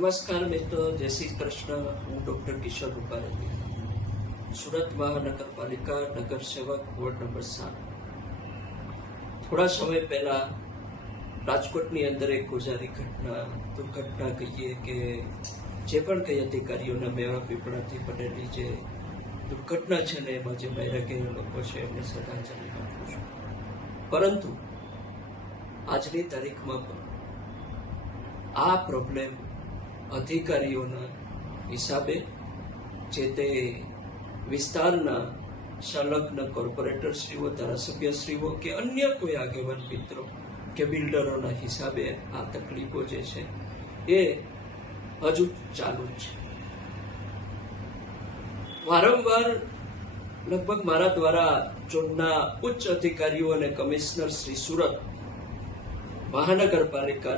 નમસ્કાર મિત્રો, જય શ્રી કૃષ્ણ. હું ડૉક્ટર કિશોર રૂપારેલી, સુરત મહાનગરપાલિકા નગર સેવક વોર્ડ નંબર 7. થોડા સમય પહેલા રાજકોટની અંદર એક ગોઝારી દુર્ઘટના કહીએ કે જે પણ કઈ અધિકારીઓના મેળા પીપળાથી બનેલી જે દુર્ઘટના છે ને એમાં જે માર્યા ગયેલા લોકો છે એમને શ્રદ્ધાંજલિ આપું છું. પરંતુ આજની તારીખમાં પણ આ પ્રોબ્લેમ અધિકારીઓના હિસાબે જે તે વિસ્તારના સંલગ્ન કોર્પોરેટરશ્રીઓ, ધારાસભ્યશ્રીઓ કે અન્ય કોઈ આગેવાન મિત્રો કે બિલ્ડરોના હિસાબે આ તકલીફો જે છે એ હજુ ચાલુ જ છે. વારંવાર લગભગ મારા દ્વારા ઝોનના ઉચ્ચ અધિકારીઓ અને કમિશનર શ્રી સુરત મહાનગરપાલિકા